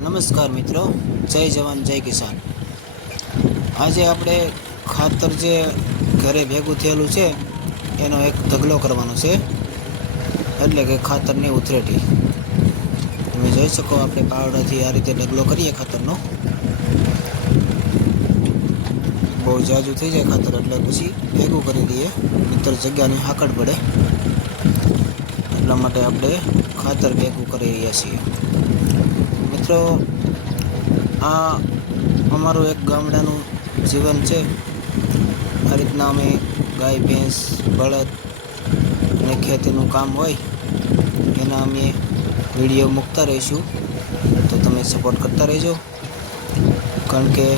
નમસ્કાર મિત્રો, જય જવાન જય કિસાન। આજે આપણે ખાતર જે ઘરે ભેગું થયેલું છે એનો એક ઢગલો કરવાનો છે, એટલે કે ખાતરની ઉથરેટી। તમે જોઈ શકો આપણે પાવડાથી આ રીતે ઢગલો કરીએ ખાતરનો। બહુ જાજુ થઈ જાય ખાતર એટલે પછી ભેગું કરી દઈએ, નહીંતર જગ્યાની હાકડ પડે, એટલા માટે આપણે ખાતર ભેગું કરી રહ્યા છીએ। મિત્રો, આ અમારું એક ગામડાનું જીવન છે। આ રીતના અમે ગાય ભેંસ બળદ અને ખેતીનું કામ હોય એના અમે વિડીયો મૂકતા રહીશું, તો તમે સપોર્ટ કરતા રહેજો। કારણ કે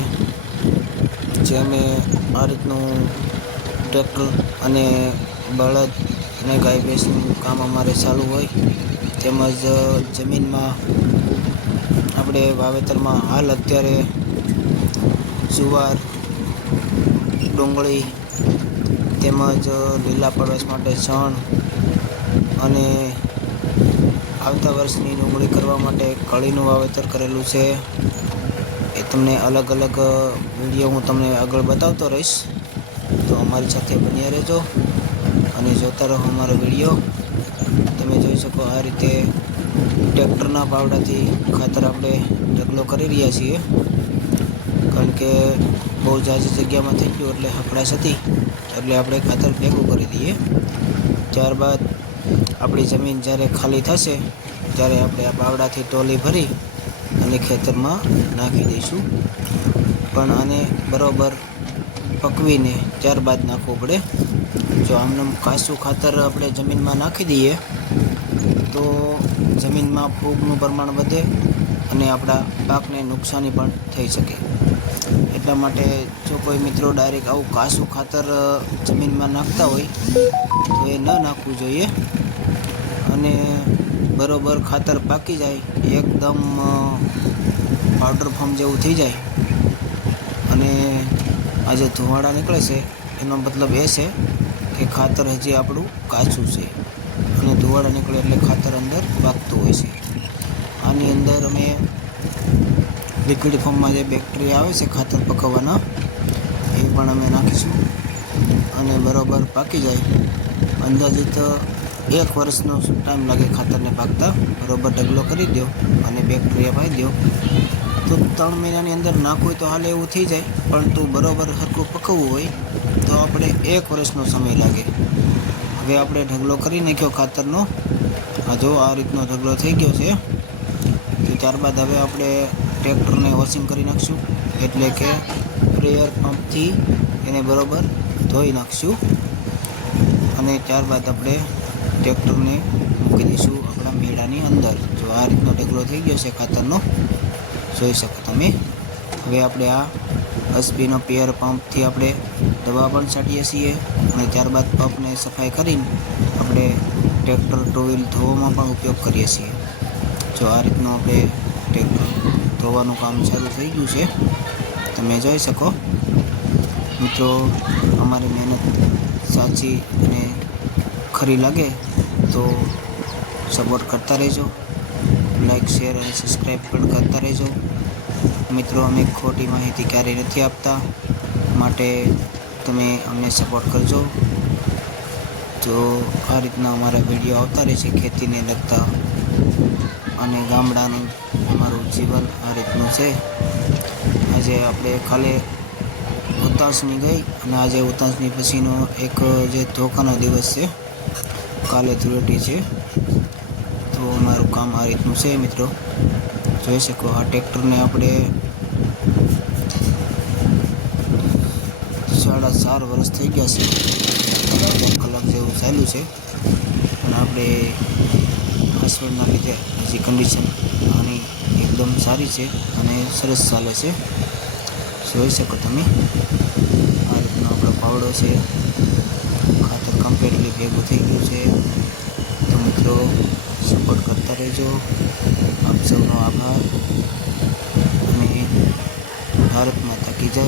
જે અમે આ રીતનું ટ્રેક્ટર અને બળદ અને ગાય ભેંસનું કામ અમારે ચાલુ હોય, તેમજ જમીનમાં આપણે વાવેતરમાં હાલ અત્યારે જુવાર, ડુંગળી તેમજ લીલા પડવાશ માટે છણ અને આવતા વર્ષની ડુંગળી કરવા માટે કળીનું વાવેતર કરેલું છે। એ તમને અલગ અલગ વિડીયો હું તમને આગળ બતાવતો રહીશ, તો અમારી સાથે બન્યા રહેજો અને જોતા રહો અમારો વિડીયો। તમે જોઈ શકો આ રીતે ટ્રેક્ટરના પાવડાથી ખાતર આપણે ઢગલો કરી રહ્યા છીએ, કારણ કે બહુ ઝાઝી જગ્યામાં થઈ ગયું એટલે હકડાશ હતી, એટલે આપણે ખાતર ભેગું કરી દઈએ। ત્યારબાદ આપણી જમીન જ્યારે ખાલી થશે ત્યારે આપણે આ પાવડાથી ટોલી ભરી અને ખેતરમાં નાખી દઈશું। પણ આને બરાબર પકવીને ત્યારબાદ નાખવું પડે। જો આમને કાચું ખાતર આપણે જમીનમાં નાખી દઈએ તો જમીનમાં ફૂગનું પ્રમાણ વધે અને આપણા પાકને નુકસાની પણ થઈ શકે। એટલા માટે જો કોઈ મિત્રો ડાયરેક્ટ આવું કાચું ખાતર જમીનમાં નાખતા હોય તો એ ન નાખવું જોઈએ। અને બરાબર ખાતર પાકી જાય, એકદમ પાવડર ફોર્મ જેવું થઈ જાય અને આ જે ધુવાડા નીકળે છે એનો મતલબ એ છે કે ખાતર હજી આપણું કાચું છે, અને ધુવાડા નીકળે એટલે ખાતર અંદર પાકતું હોય છે। આની અંદર અમે લિક્વિડ ફોર્મમાં જે બેક્ટેરિયા આવે છે ખાતર પકવવાના, એ પણ અમે નાખીશું અને બરાબર પાકી જાય। અંદાજિત 1 વર્ષનો ટાઈમ લાગે ખાતરને પાકતા। બરાબર ઢગલો કરી દો અને બેક્ટેરિયા પાઈ દો તો 3 મહિનાની અંદર નાખવું તો હાલે એવું થઈ જાય, પરંતુ બરાબર સરખું પકવવું હોય તો આપણે 1 વર્ષનો સમય લાગે। હવે આપણે ઢગલો કરી નાખ્યો ખાતરનો, આ જો આ રીતનો ઢગલો થઈ ગયો છે। તો ત્યારબાદ હવે આપણે ટ્રેક્ટરને વોશિંગ કરી નાખશું, એટલે કે સ્પ્રેયર પંપથી એને બરાબર ધોઈ નાખશું અને ત્યારબાદ આપણે ટ્રેક્ટરને મૂકી દઈશું આપણા મેળાની અંદર। જો આ રીતનો ઢગલો થઈ ગયો છે ખાતરનો, જોઈ શકો તમે। હવે આપણે આ એસપીનો પેયર પંપથી આપણે દવા પણ છાંટીએ છીએ અને ત્યારબાદ પંપને સફાઈ કરીને આપણે ટ્રેક્ટર ટુ વ્હીલ ધોવામાં પણ ઉપયોગ કરીએ છીએ। જો આ રીતનું આપણે ટ્રેક્ટર ધોવાનું કામ ચાલુ થઈ ગયું છે, તમે જોઈ શકો। મિત્રો, અમારી મહેનત સાચી અને ખરી લાગે તો સપોર્ટ કરતા રહેજો, લાઈક શેર અને સબસ્ક્રાઈબ પણ કરતા રહેજો। મિત્રો, અમે ખોટી માહિતી ક્યારેય નથી આપતા, માટે તમે અમને સપોર્ટ કરજો। જો આ રીતના અમારા વિડીયો આવતા રહેશે ખેતીને લગતા, અને ગામડાનું અમારું જીવન આ રીતનું છે। આજે આપણે ખાલી ઉતાસની ગઈ અને આજે ઉતાસની પછીનો એક જે ધોકાનો દિવસ છે, કાલે ધૂળેટી છે, તો અમારું કામ આ રીતનું છે। મિત્રો, જોઈ શકો આ ટ્રેક્ટરને આપણે 4.5 વર્ષ થઈ ગયા છે, 3 કલાક જેવું ચાલ્યું છે, પણ આપણે પાસવર્ડના લીધે હજી કન્ડિશન આની એકદમ સારી છે અને સરસ ચાલે છે। જોઈ શકો તમે આ રીતનો આપણો પાવડો છે, ખાતર કમ્પ્લીટલી ભેગું થઈ ગયું છે। તો મિત્રો, સપોર્ટ કરતા રહેજો। આપ સૌનો આભાર અને ભારત માતા કી જય,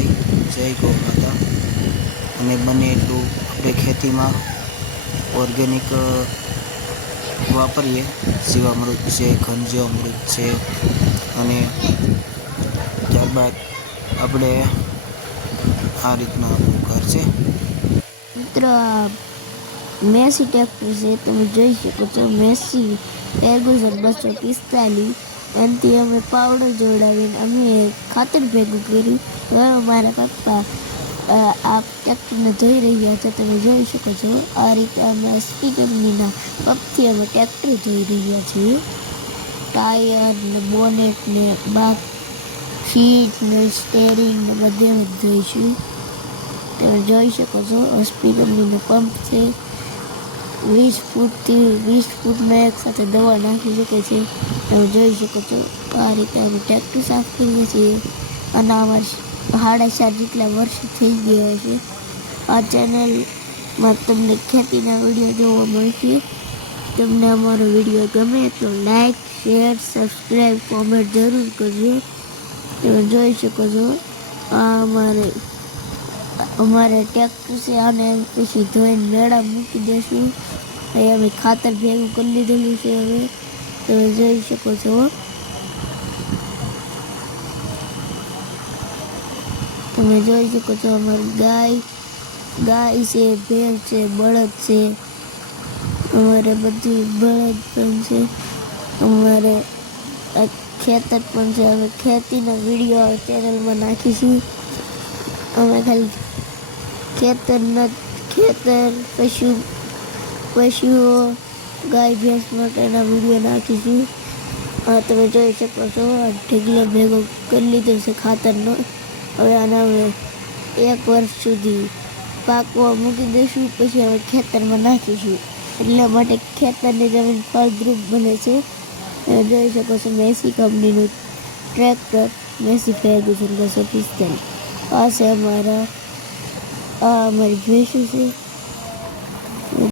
જય ગૌ માતા। અને બને એટલું આપણે ખેતીમાં ઓર્ગેનિક વાપરીએ। જીવામૃત છે, ઘનજીવામૃત છે, અને ત્યારબાદ આપણે આ રીતના આપણું ઘર છે. મિત્રો આ મેસી ટ્રેક્ટર છે, તમે જોઈ શકો છો. મેસી ફેર્ગુસન 245. એનાથી અમે પાવડર જોડાવીને અમે ખાતર ભેગું કર્યું. હવે મારા પપ્પા આ ટ્રેક્ટરને ધોઈ રહ્યા છે, તમે જોઈ શકો છો. આ રીતે અમે એસપી કંપનીના પંપથી અમે ટ્રેક્ટર ધોઈ રહ્યા છીએ. ટાયર ને બોનેટ ને બાક સીટ ને સ્ટેરિંગ ને બધે ધોઈશું. તમે જોઈ શકો છો એસપી કંપનીનો પંપ છે. 20 ફૂટથી 20 ફૂટમાં એક સાથે દવા નાખી શકે છે. તમે જોઈ શકો છો. આ રીતે અમે ટ્રેક્ટર સાફ કરીએ છીએ. અને અમારે 4.5 જેટલા વર્ષ થઈ ગયા છે. આ ચેનલમાં તમને ખેતીના વિડીયો જોવા મળશે. તમને અમારો વિડીયો ગમે તો લાઈક, શેર, સબસ્ક્રાઈબ, કોમેન્ટ જરૂર કરજો. તમે જોઈ શકો છો આ અમારે ટ્રેક્ટર છે. આને પછી ધોઈને મેળા મૂકી દઈશું. અહીં અમે ખાતર ભેગું કરી લીધેલું છે. હવે તમે જોઈ શકો છો. તમે જોઈ શકો છો અમારી ગાય છે, ભેંસ છે, બળદ છે. અમારે બધું બળદ પણ છે. અમારે ખેતર પણ છે. અમે ખેતીના વિડીયો ચેનલમાં નાખીશું. અમે ખાલી ખેતર પશુઓ ગાય ભેંસ માટેના વિડીયો નાખીશું. તમે જોઈ શકો છો ઢગલો ભેગો કરી લીધો છે ખાતરનો. હવે આને અમે 1 વર્ષ સુધી પાકવા મૂકી દઈશું. પછી અમે ખેતરમાં નાખીશું. એટલા માટે ખેતરની જમીન ફળદ્રુપ બને છે. તમે જોઈ શકો છો મેસી કંપનીનું ટ્રેક્ટર મેસી ફેર્ગુસન 245. આ છે અમારી ભેંસો છે.